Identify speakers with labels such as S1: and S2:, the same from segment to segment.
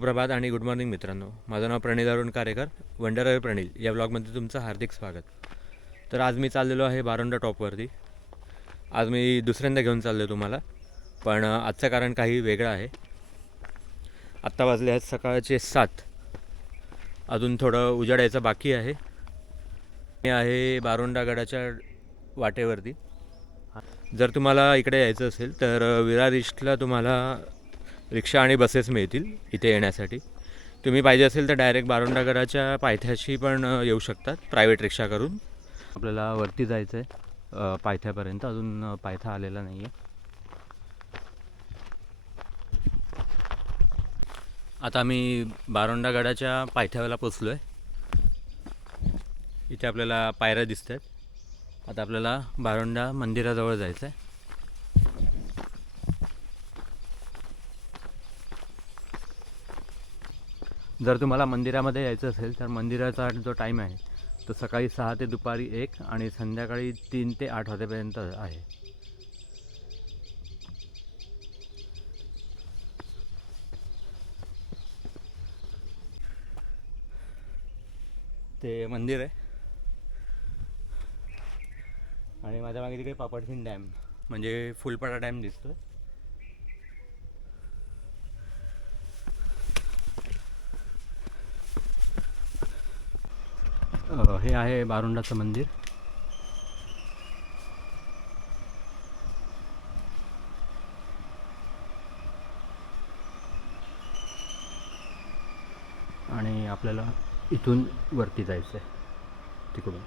S1: सुप्रभात आणि good morning मित्रांनो. माझं नाव प्रणील अरुण कारेकर वंडरवे प्रणील या ब्लॉगमध्ये तुमचं हार्दिक स्वागत. तर आज मी चाललेलो आहे बारोंडा टॉपवरती. आज मी दुसऱ्यांदा घेऊन चाललो तुम्हाला. पण आजचं कारण काही वेगळं आहे. आत्ता वाजले आहेत सकाळचे सात. अजून थोडं उजाडायचं बाकी आहे. मी आहे बारोंडा गडाच्या वाटेवरती. जर तुम्हाला इकडे यायचं असेल तर विरार ईस्टला तुम्हाला रिक्षा आणि बसेस मिळतील इथे येण्यासाठी. तुम्ही पाहिजे असेल तर डायरेक्ट बारोंडागडाच्या पायथ्याशी पण येऊ शकतात. प्रायव्हेट रिक्षा करून. आपल्याला वरती जायचं आहे पायथ्यापर्यंत. अजून पायथा आलेला नाही आहे आता मी बारोंडागडाच्या पायथ्याला पोचलो आहे इथे आपल्याला पायऱ्या दिसत आहेत आता आपल्याला बारोंडा मंदिराजवळ जायचं आहे जर तुम्हाला मंदिरामध्ये यायचं असेल तर मंदिराचा जो टाईम आहे तो सकाळी सहा ते दुपारी एक आणि संध्याकाळी तीन ते आठ वाजेपर्यंत आहे. ते मंदिर आहे. आणि माझ्या मागे तिकडे पापडसिंग डॅम म्हणजे फुलपाडा डॅम दिसतोय. हे आहे बारुंडाचं मंदिर. आणि आपल्याला इथून वरती जायचं आहे तिकडून.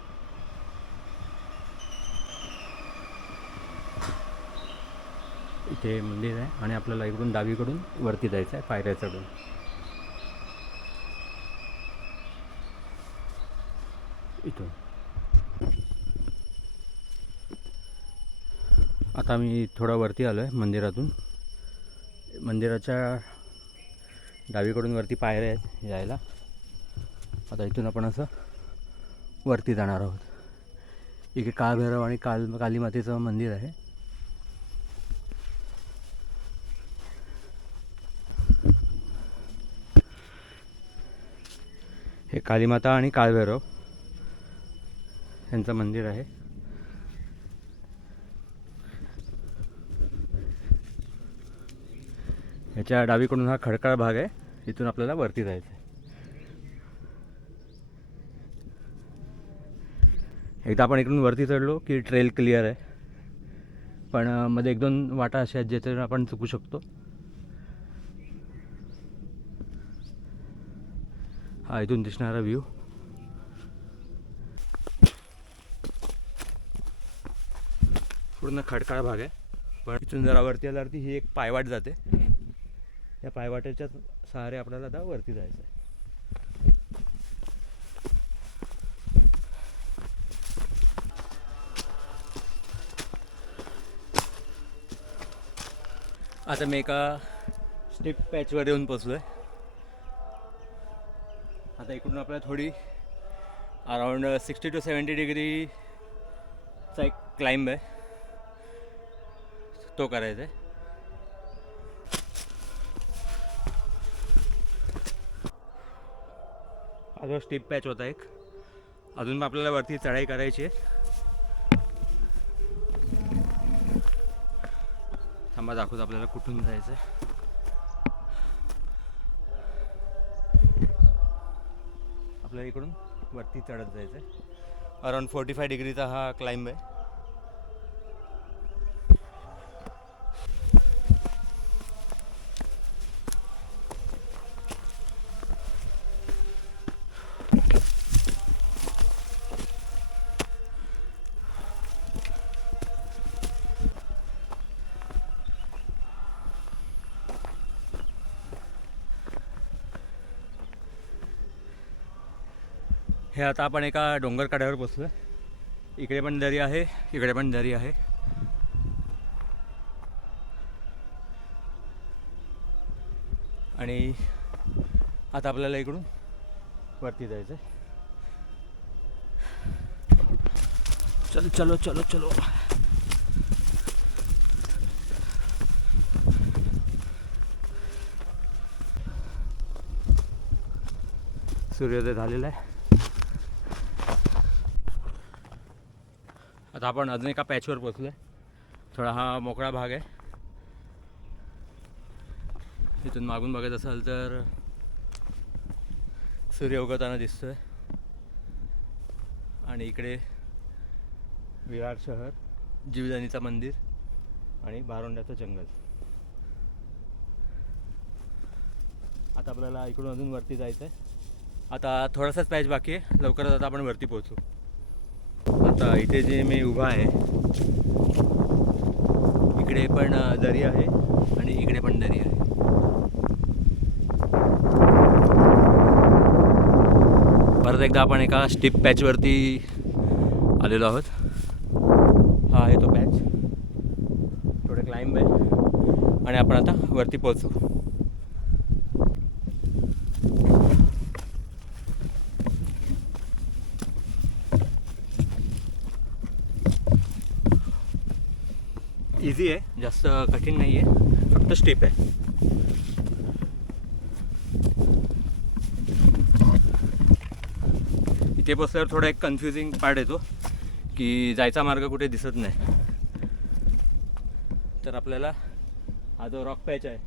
S1: इथे मंदिर आहे आणि आपल्याला इकडून डावीकडून वरती जायचं आहे पायऱ्या चढून इथून आता मी थोडा वरती आलो आहे मंदिरातून. मंदिराच्या डावीकडून वरती पायऱ्या आहेत यायला. आता इथून आपण असं वरती जाणार आहोत. इथे काळभैरव आणि काल कालीमातेचं मंदिर आहे. हे कालीमाता आणि काळभैरव यांचं मंदिर आहे. ह्याच्या डावीकडून हा खडकाळ भाग आहे. इथून आपल्याला वरती जायचं आहे एकदा आपण इकडून वरती चढलो की ट्रेल क्लिअर आहे. पण मध्ये एक दोन वाटा अशा आहेत ज्याच्यातून आपण चुकू शकतो. हा इथून दिसणारा व्ह्यू पूर्ण खडकाळ भाग आहे. पण इथून जरा वरती आल्यावरती ही एक पायवाट जाते. या पायवाटेच्या सहारे आपल्याला आता वरती जायचं आहे. आता मी एका स्टिप पॅचवर येऊन पोचलो आहे आता इकडून आपल्याला थोडी अराउंड सिक्स्टी टू सेवन्टी डिग्रीचा एक क्लाइंब आहे. तो करायचा आहे हा जो स्टिप पॅच होता एक अजून आपल्याला वरती चढाई करायची आहे. थांबा दाखवत आपल्याला कुठून जायचं आहे आपल्याला इकडून वरती चढत जायचं आहे अराउंड फोर्टी फाय डिग्रीचा हा क्लाइंब आहे. हे आता आपण एका डोंगर काड्यावर बसलो आहे इकडे पण दरी आहे इकडे पण दरी आहे. आणि आता आपल्याला इकडून वरती जायचं आहे चलो चलो चलो चलो. सूर्योदय झालेला आहे. आता आपण अजून एका पॅचवर पोचलो आहे थोडा हा मोकळा भाग आहे. इथून मागून बघत असाल तर सूर्य उगवताना दिसतोय. आणि इकडे विरार शहर जीवदानीचं मंदिर आणि बारोंड्याचं जंगल. आता आपल्याला इकडून अजून वरती जायचं आहे आता थोडासाच पॅच बाकी आहे. लवकरच आता आपण वरती पोहोचू. आता इथे जे मी उभा आहे इकडे पण दरी आहे आणि इकडे पण दरी आहे. परत एकदा आपण एका स्टिप पॅचवरती आलेलो आहोत. हा आहे तो पॅच थोडे क्लाइंब आहे. आणि आपण आता वरती पोहोचू. इझी आहे. जास्त कठीण नाही आहे फक्त स्टेप आहे. इथे बसल्यावर थोडा एक कन्फ्युजिंग पार्ट येतो की जायचा मार्ग कुठे दिसत नाही. तर आपल्याला हा जो रॉक पॅच आहे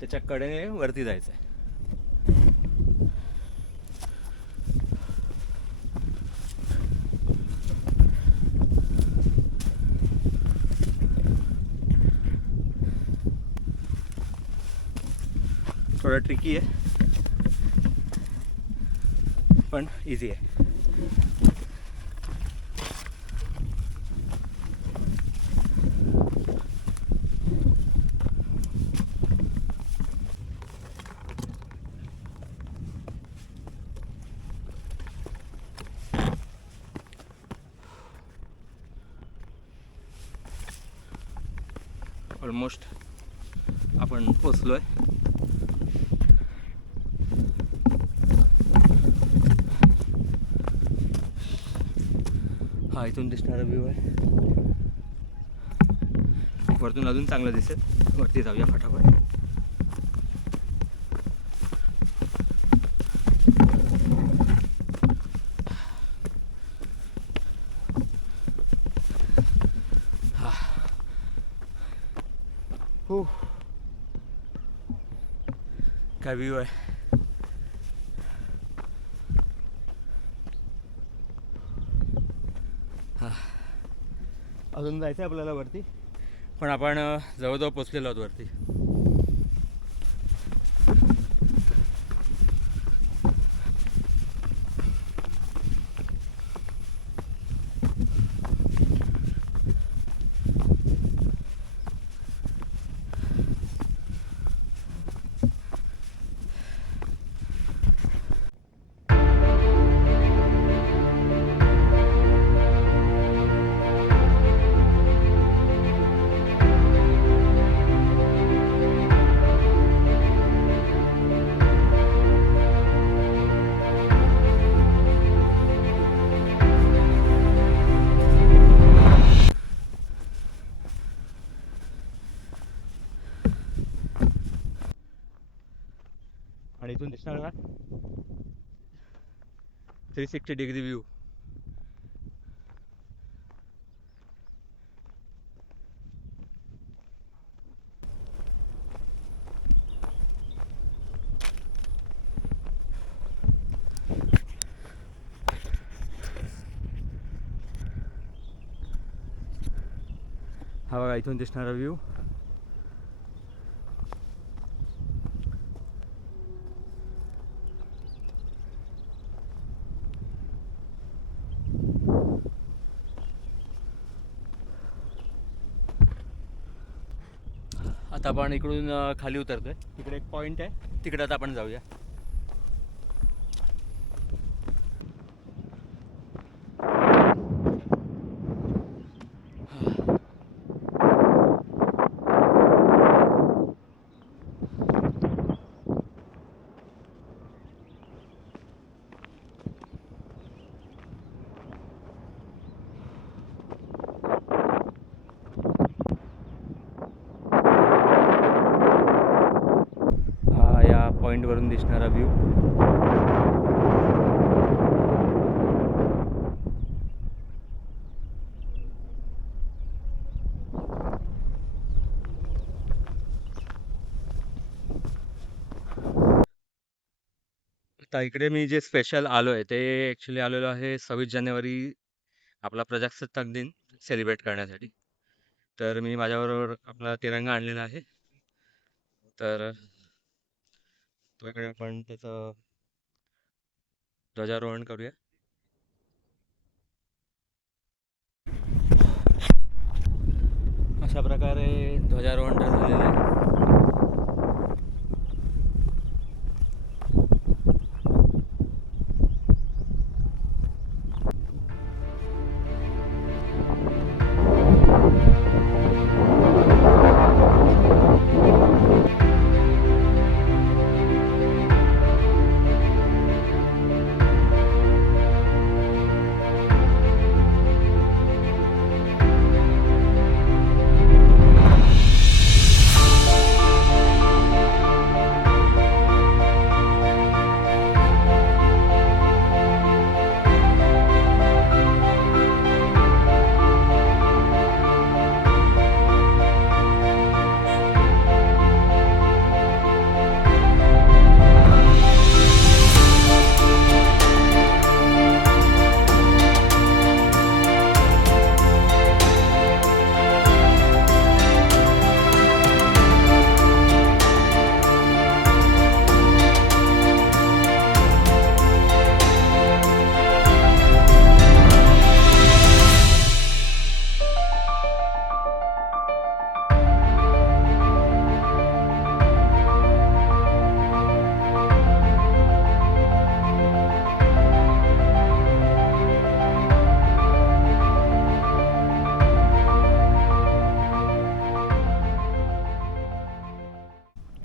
S1: त्याच्या कडेने वरती जायचं आहे थोडं ट्रिकी आहे पण इझी आहे ऑलमोस्ट आपण पोचलो आहे हा इथून दिसणारा व्ह्यू आहे. वरतून अजून चांगलं दिसेल. वरती जाऊया फटाफट. हा. हो काय व्ह्यू आहे? अजून जायचं आहे आपल्याला वरती? पण आपण जवळजवळ पोचलेलो आहोत वरती. आणि इथून दिसणार का? थ्री सिक्स्टी डिग्री व्ह्यू हा बघा इथून दिसणारा व्ह्यू आपण इकडून खाली उतरतोय. तिकडे एक पॉईंट आहे. तिकडे आता आपण जाऊया. पॉईंटवरून दिसणारा व्ह्यू इकडे मी जे स्पेशल आलो आहे ते ॲक्च्युली आलेलो आहे सव्वीस जानेवारी आपला प्रजासत्ताक दिन सेलिब्रेट करण्यासाठी. तर मी माझ्याबरोबर आपला तिरंगा आणलेला आहे. तर वेगळे. आपण त्याचं ध्वजारोहण करूया. अशा प्रकारे ध्वजारोहण झालेलं आहे.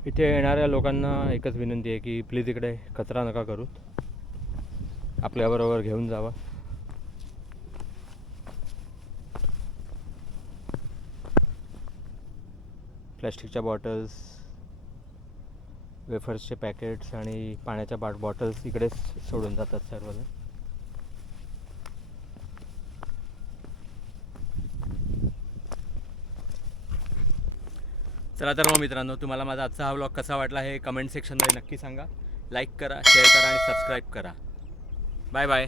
S1: इथे येणाऱ्या लोकांना एकच विनंती आहे की प्लीज इकडे कचरा नका करू आपल्याबरोबर घेऊन जावा. प्लॅस्टिकच्या बॉटल्स वेफर्सचे पॅकेट्स आणि पाण्याच्या बाट बॉटल्स इकडेच सोडून जातात सर्वजण. चला तर मग मित्रांनो तुम्हाला माझा आजचा हा व्लॉग कसा वाटला हे कमेंट सेक्शनमध्ये नक्की सांगा. लाईक करा शेअर करा आणि सबस्क्राईब करा. Bye bye